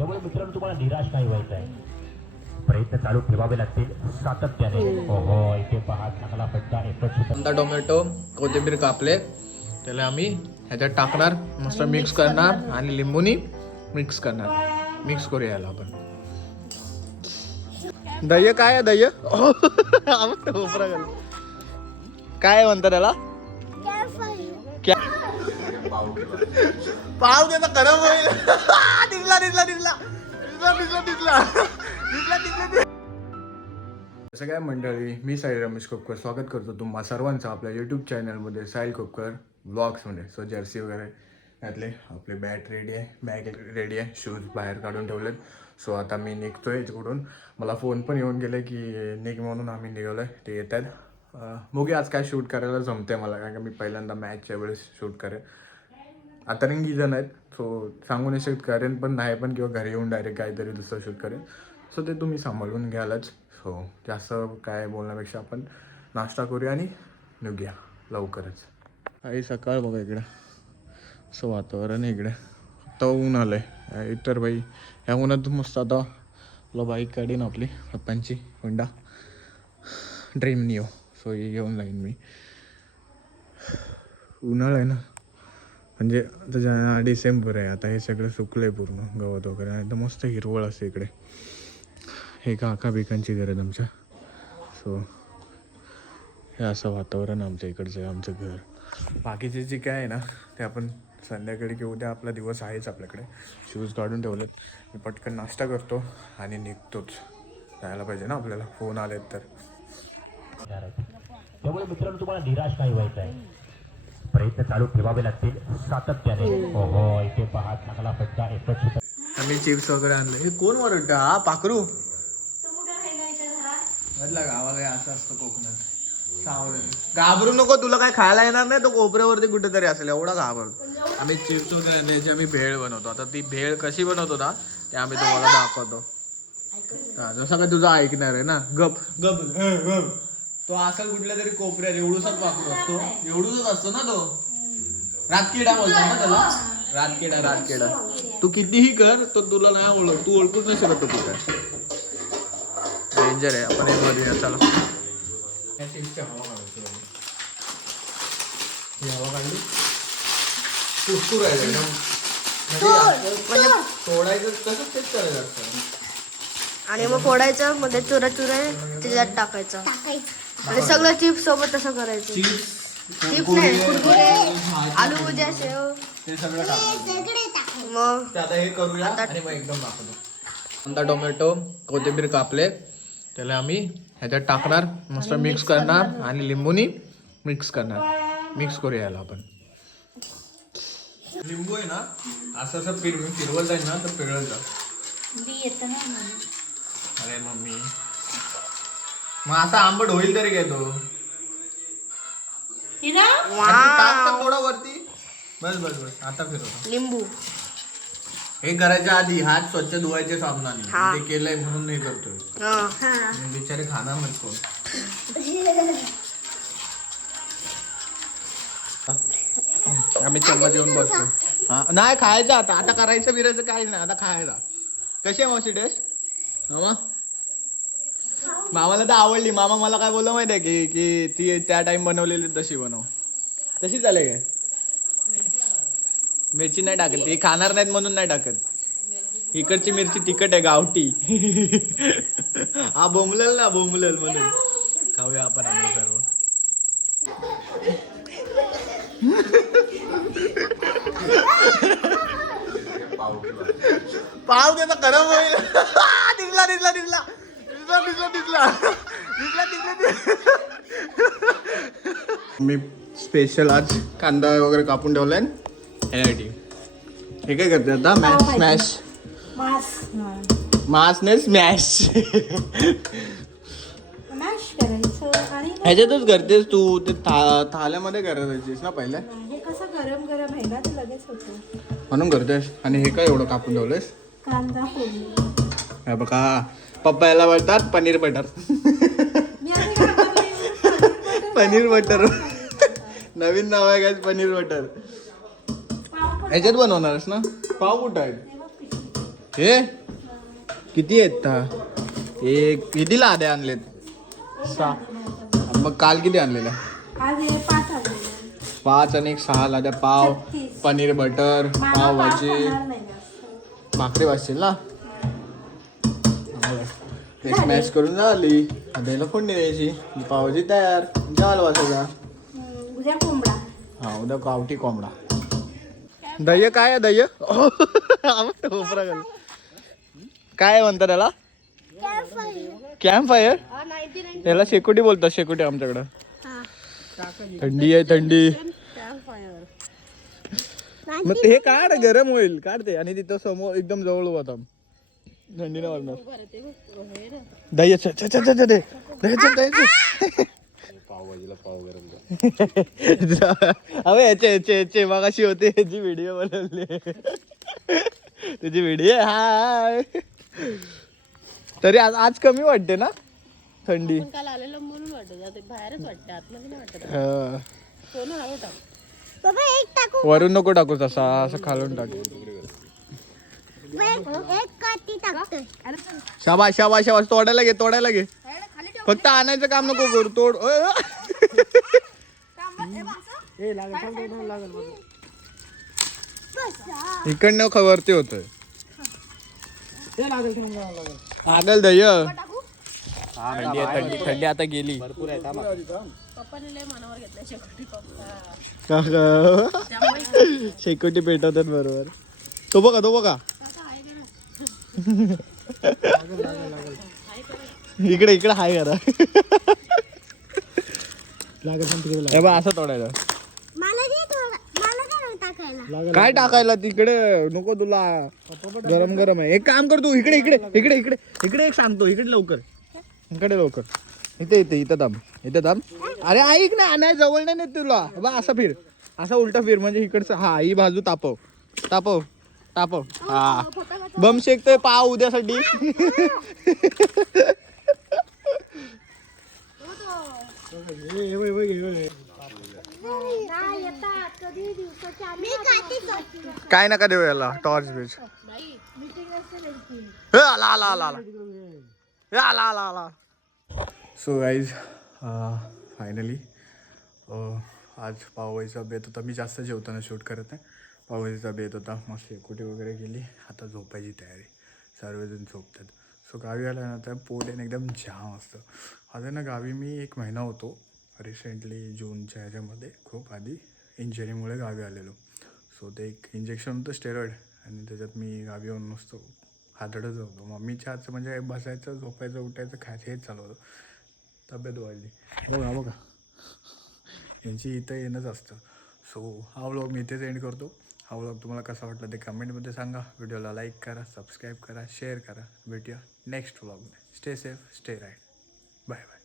त्यामुळे मित्रांनो तुम्हाला निराश नाही व्हायचं आहे. प्रयत्न चालू ठेवावे लागतील सातत्याने. ओहो इथे पहा चांगला फटका कांदा टोमॅटो कोथिंबीर कापले त्याला आम्ही ह्याच्यात टाकणार मस्त मिक्स करणार आणि लिंबूनी मिक्स करणार. मिक्स करूया याला आपण. दह्य काय आहे दह्य काय म्हणतात त्याला पाव त्याचा गरम होईल. दिसला दिसला दिसला दिसला दिसला दिसला दिसला दिसला. कसं काय मंडळी, मी साई रमेश कोपकर स्वागत करतो तुम्हा सर्वांचं आपल्या यूट्यूब चॅनलमध्ये साहिल कोपकर ब्लॉग्समध्ये. सो जर्सी वगैरे घातले, आपली बॅट रेडी आहे, बॅग रेडी आहे, शूज बाहेर काढून ठेवलेत. सो आता मी निघतोय तिकडून. मला फोन पण येऊन गेले की निघ म्हणून आम्ही निघालो आहे, ते येत आहेत. बघूया आज काय शूट करायला जमते मला, कारण का मी पहिल्यांदा मॅचच्या वेळेस शूट करेन. आता रिंगी जण आहेत, सो सांगू नाही शकत करेन पण नाही पण, किंवा घरी येऊन डायरेक्ट काहीतरी दुसरं शूट करेन. सो ते तुम्ही सांभाळून घ्यालच. सो जास्त काय बोलण्यापेक्षा आपण नाश्ता करूया आणि निघूया लवकरच. आई सकाळ बघा इकडं, असं वातावरण आहे इकडे. आता ऊन आलं आहे इतर बाई, ह्या उन्हात मस्त आता आपला बाईक काढीन आपली पप्पांची होंडा ड्रीम निओ. सो हे घेऊन जाईन मी. उन्हाळा आहे ना, म्हणजे आता डिसेंबर आहे, आता हे सगळं सुकलं आहे पूर्ण गवत वगैरे, आणि एकदम मस्त हिरवळ असते इकडे. हे काका बिकांची घर आहे आमच्या. सो हे असं वातावरण आमच्या इकडचं आहे, आमचं घर. बाकीचे जे काय आहे ना ते आपण संध्याकाळी किंवा उद्या, आपला दिवस आहेच आपल्याकडे. शूज काढून ठेवलेत, मी पटकन नाश्ता करतो आणि निघतोच. जायला पाहिजे ना आपल्याला, फोन आलेत तर. त्यामुळे मित्रांनो तुम्हाला निराश नाही व्हायचं आहे. प्रयत्न चालू ठेवावे लागतील सातत्याने. ओहो इथे पहा चांगला फटका आम्ही चिप्स वगैरे आणले. हे कोण वरडतं? हा पाखरू म्हटलं गावाला असं असतं कोकणात. घाबरू नको, तुला काय खायला येणार नाही, तो कोपऱ्यावरती कुठेतरी असेल, एवढा घाबरतो. आम्ही चिप्स वगैरे त्याची आम्ही भेळ बनवतो. आता ती भेळ कशी बनवतो ना ते आम्ही तुम्हाला दाखवतो. जसं काय तुझं ऐकणार आहे ना, गप गप गप. तो असेल कुठल्या तरी कोपऱ्यात, एवढूसाच पाखरू असतो, एवढूच असतो ना तो. रातकिडा बोलतो ना त्याला, रातकिडा रातकिडा. तू कितीही कर तो तुला नाही ओळख, तू ओळखूच नाही शकत तो कुठे. डेंजर आहे. आपण हे मध्ये चला हवा काढली कुरकुर आहे तोडायचं तसंच तेच करायचं असतं. आणि मग फोडायचं, मध्ये चुरा त्याच्यात टाकायचं आणि सगळं चिप्स सोबत तसं करायचं. चिप्स नाही, कुरकुरे, आलू भुजिया, शेव ते सगळं टाकायचं. मग आता हे करूया आणि मग एकदम दाखवतो. कांदा टोमॅटो कोथिंबीर कापले त्याला आम्ही ह्याच्यात टाकणार, मस्त मिक्स करणार आणि लिंबूनी मिक्स करणार. मिक्स करूया याला आपण. लिंबू आहे ना असं असं फिरवत जाईल ना तर पिळत जा. अरे मम्मी, मग असा आंबट होईल तरी काय तो. थोडा वरती. बस बस बस, आता फिरवतो. लिंबू हे करायच्या आधी हात स्वच्छ धुवायचे साबणाने. ते केलंय म्हणून हे करतोय. बिचारे खाणार नाही कोण. आम्ही चम्मच घेऊन बसतो. हा नाही खायचं आता, आता करायचं बिरायचं काही नाही, आता खायला. कशी आहे मावशी टेस्ट? मामा मामाला तर आवडली. मामा मला काय बोललं माहिती आहे की ती त्या टाइम बनवलेली तशी बनव. तशी चालेल काय? मिरची नाही टाकत, ती खाणार नाहीत म्हणून नाही टाकत. इकडची मिरची तिखट आहे, गावठी. हा बोंबलल ना, बोंबलल म्हणून खाऊया आपण आम्ही सर्व. पाव त्याचा गरम होईल. दिसला दिसला दिसला दिसला दिसला दिसला दिसला दिसला. मी स्पेशल आज कांदा वगैरे कापून ठेवलाय ह्यासाठी. हे काय करते आता? स्मॅश मास नाही स्मॅश ह्याच्यातच करतेस तू. ते थाल्यामध्ये करायचीस ना पहिले. हे कसं गरम गरम आहे ना, ते लगेच होतं म्हणून करतेस. आणि हे काय एवढं कापून ठेवलंयस? कांदा फोडणी. हे बघा पप्पा याला बोलतात पनीर बटर. पनीर बटर नवीन नाव आहे काय, पनीर बटर. ह्याच्यात बनवणारच ना? पाव कुठं आहेत? हे किती आहेत एक कितीला आधे आणलेत 6. मग काल किती आणलेल्या आज हे 5 आले 5 आणि 6 लाद्या पाव 36. पनीर बटर पाव भाजी नाही जास्त. भाकरी वाजतील ना ते स्मॅश करून झाली आधीला फोडणी द्यायची पावभाजी तयार झाल वासायचा. उद्या कोंबडा हा उद्या गावठी कोंबडा. दह्य काय आहे दह्य काय म्हणतात त्याला कॅम्प फायर. त्याला शेकोटी बोलतात शेकोटी आमच्याकडं. थंडी आहे थंडी. मग ते हे काढ गरम होईल काढते आणि तिथं समोर एकदम जवळ उभा थांब थंडी नाही वाढणार. दह्य अवे याचे मगाशी होते याची व्हिडिओ बनवली तुझी व्हिडिओ. हाय तरी आज कमी वाटते ना थंडी. काल आलेलं म्हणून वाटत बाहेरच वाटतं आतमध्ये नाही वाटत. सोनं हळू टाक. वरून नको टाकू तसा असं खालून टाक. शाबाश शाबाश शाबाश तोडायला घे फक्त आणायचं काम नको करू तोड. इकडनं खबरते होतोय लागल दह्य. थंडी आता गेली. पप्पाने लय मनावर घेतलं शेकोटी पप्पा. शेकोटी पेटवतात बरोबर. तो बघा इकडे हाय करा असं तोडायला. काय टाकायला तिकडे नको तुला गरम आहे. एक काम कर तू इकडे एक सांगतो इकडे लवकर इथं थांब. अरे ऐक ना नाही जवळ नाही नेत तुला बा असं फिर असा उलटा फिर म्हणजे इकडचं. हा ही बाजू तापव हा बम शेकतोय पाव उद्यासाठी. काय नका देऊ याला torch beach. So guys finally आज पावभाजीचा बेत होता. मी जास्त जेवताना शूट करत नाही. पावभाजीचा बेत होता मग शेकोटी वगैरे गेली. आता झोपायची तयारी. सर्वजण झोपतात. सो गावी आल्यानंतर पोट एकदम जाम असतं. आता ना गावी मी 1 महिना होतो. रिसेंटली जूनच्या ह्याच्यामध्ये खूप आधी इंजरीमुळे गावी आलेलो. सो ते एक इंजेक्शन होतं स्टेरॉइड आणि त्याच्यात मी गावी येऊन नुसतो हादडच होतो. मम्मीच्या हातचं म्हणजे बसायचं झोपायचं उठायचं खायचं हेच चालू होतं. तब्येत वाढली बघा यांची इथं येणंच असतं. सो हा व्लॉग मी इथेच एंड करतो. हा व्लॉग तुम्हाला कसा वाटला ते कमेंटमध्ये सांगा. व्हिडिओला लाईक करा सबस्क्राईब करा शेअर करा. भेटूया नेक्स्ट व्लॉगमध्ये. Stay safe stay right bye bye.